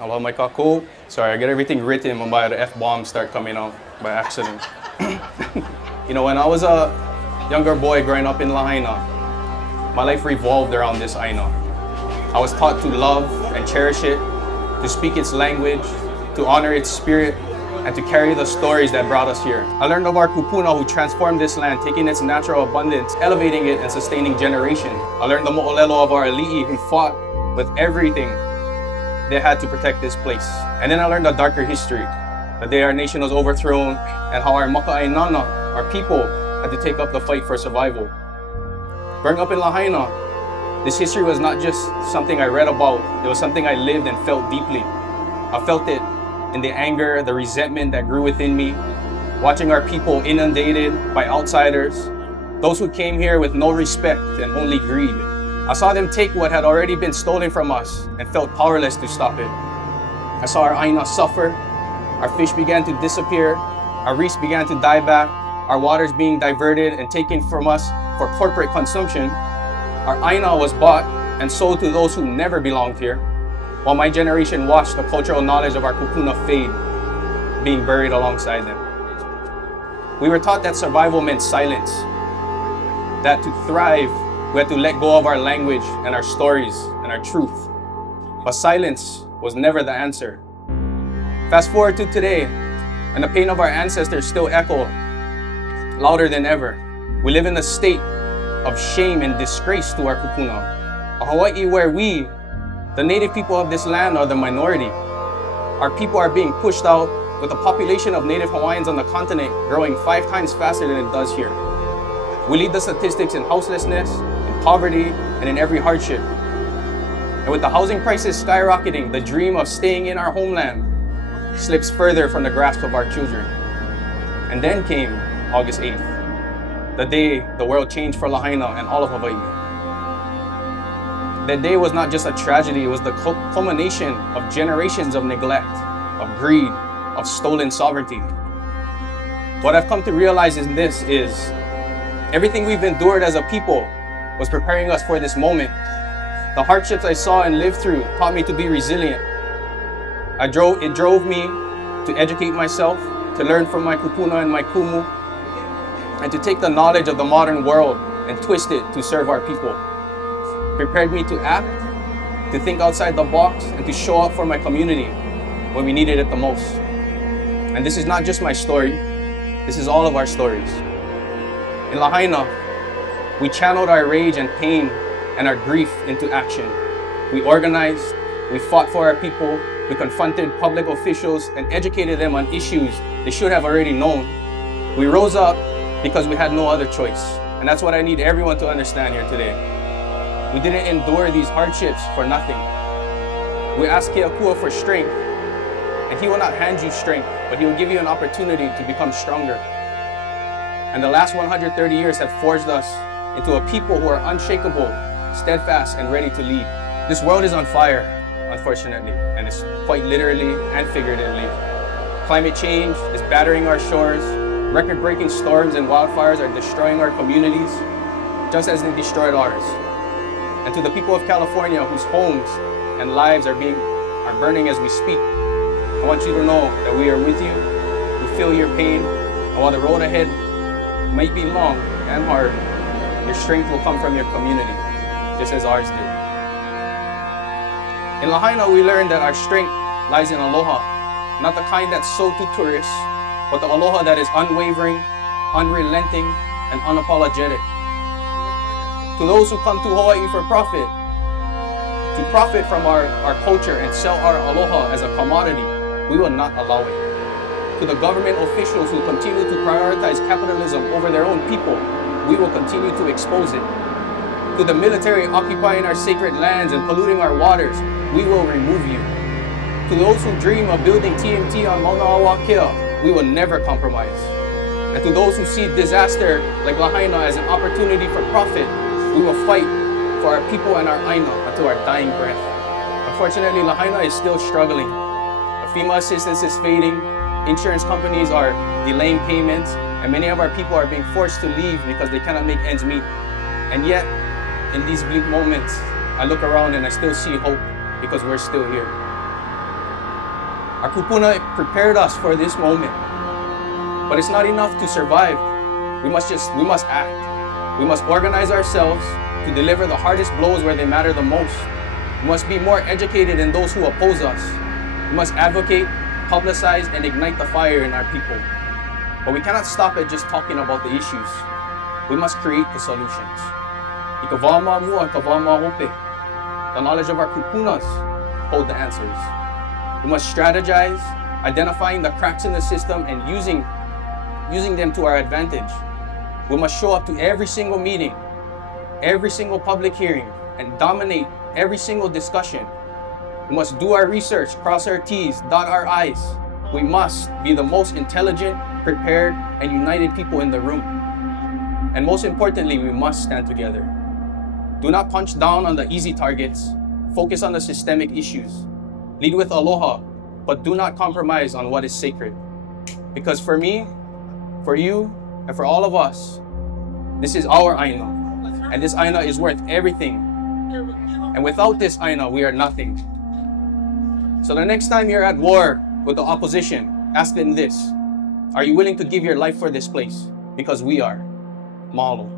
Aloha mai kākou. Sorry, I get everything written when the F-bombs start coming out by accident. You know, when I was a younger boy growing up in Lahaina, my life revolved around this aina. I was taught to love and cherish it, to speak its language, to honor its spirit, and to carry the stories that brought us here. I learned of our kupuna who transformed this land, taking its natural abundance, elevating it, and sustaining generations. I learned the mo'olelo of our ali'i who fought with everything they had to protect this place. And then I learned a darker history, the day our nation was overthrown and how our maka'ainana, our people, had to take up the fight for survival. Growing up in Lahaina, this history was not just something I read about, it was something I lived and felt deeply. I felt it in the anger, the resentment that grew within me, watching our people inundated by outsiders, those who came here with no respect and only greed. I saw them take what had already been stolen from us and felt powerless to stop it. I saw our aina suffer, our fish began to disappear, our reefs began to die back, our waters being diverted and taken from us for corporate consumption. Our aina was bought and sold to those who never belonged here, while my generation watched the cultural knowledge of our kupuna fade, being buried alongside them. We were taught that survival meant silence, that to thrive, we had to let go of our language and our stories and our truth. But silence was never the answer. Fast forward to today, and the pain of our ancestors still echo louder than ever. We live in a state of shame and disgrace to our kupuna. A Hawaiʻi where we, the native people of this land, are the minority. Our people are being pushed out, with the population of native Hawaiians on the continent growing 5 times faster than it does here. We lead the statistics in houselessness, in poverty, and in every hardship. And with the housing prices skyrocketing, the dream of staying in our homeland slips further from the grasp of our children. And then came August 8th, the day the world changed for Lahaina and all of Hawaii. That day was not just a tragedy, it was the culmination of generations of neglect, of greed, of stolen sovereignty. What I've come to realize in this is everything we've endured as a people was preparing us for this moment. The hardships I saw and lived through taught me to be resilient. It drove me to educate myself, to learn from my kupuna and my kumu, and to take the knowledge of the modern world and twist it to serve our people. Prepared me to act, to think outside the box, and to show up for my community when we needed it the most. And this is not just my story, this is all of our stories. In Lahaina, we channeled our rage and pain and our grief into action. We organized, we fought for our people, we confronted public officials and educated them on issues they should have already known. We rose up because we had no other choice. And that's what I need everyone to understand here today. We didn't endure these hardships for nothing. We asked Keakua for strength, and he will not hand you strength, but he will give you an opportunity to become stronger. And the last 130 years have forged us into a people who are unshakable, steadfast, and ready to lead. This world is on fire, unfortunately, and it's quite literally and figuratively. Climate change is battering our shores. Record-breaking storms and wildfires are destroying our communities, just as they destroyed ours. And to the people of California whose homes and lives are burning as we speak, I want you to know that we are with you, we feel your pain, and while the road ahead might be long and hard, your strength will come from your community, just as ours did. In Lahaina, we learned that our strength lies in aloha, not the kind that's sold to tourists, but the aloha that is unwavering, unrelenting, and unapologetic. To those who come to Hawaii for profit, to profit from our culture and sell our aloha as a commodity, we will not allow it. To the government officials who continue to prioritize capitalism over their own people, we will continue to expose it. To the military occupying our sacred lands and polluting our waters, we will remove you. To those who dream of building TMT on Mauna Awakea, we will never compromise. And to those who see disaster like Lahaina as an opportunity for profit, we will fight for our people and our aina until our dying breath. Unfortunately, Lahaina is still struggling. The FEMA assistance is fading, insurance companies are delaying payments, and many of our people are being forced to leave because they cannot make ends meet. And yet, in these bleak moments, I look around and I still see hope because we're still here. Our kupuna prepared us for this moment. But it's not enough to survive. We must act. We must organize ourselves to deliver the hardest blows where they matter the most. We must be more educated than those who oppose us. We must advocate, publicize, and ignite the fire in our people. But we cannot stop at just talking about the issues. We must create the solutions. Ikawama mua, ikawama hope. The knowledge of our kupunas hold the answers. We must strategize, identifying the cracks in the system and using them to our advantage. We must show up to every single meeting, every single public hearing, and dominate every single discussion. We must do our research, cross our T's, dot our I's. We must be the most intelligent, prepared, and united people in the room. And most importantly, we must stand together. Do not punch down on the easy targets. Focus on the systemic issues. Lead with aloha, but do not compromise on what is sacred. Because for me, for you, and for all of us, this is our aina. And this aina is worth everything. And without this aina, we are nothing. So the next time you're at war with the opposition, ask them this: are you willing to give your life for this place? Because we are. Mahalo.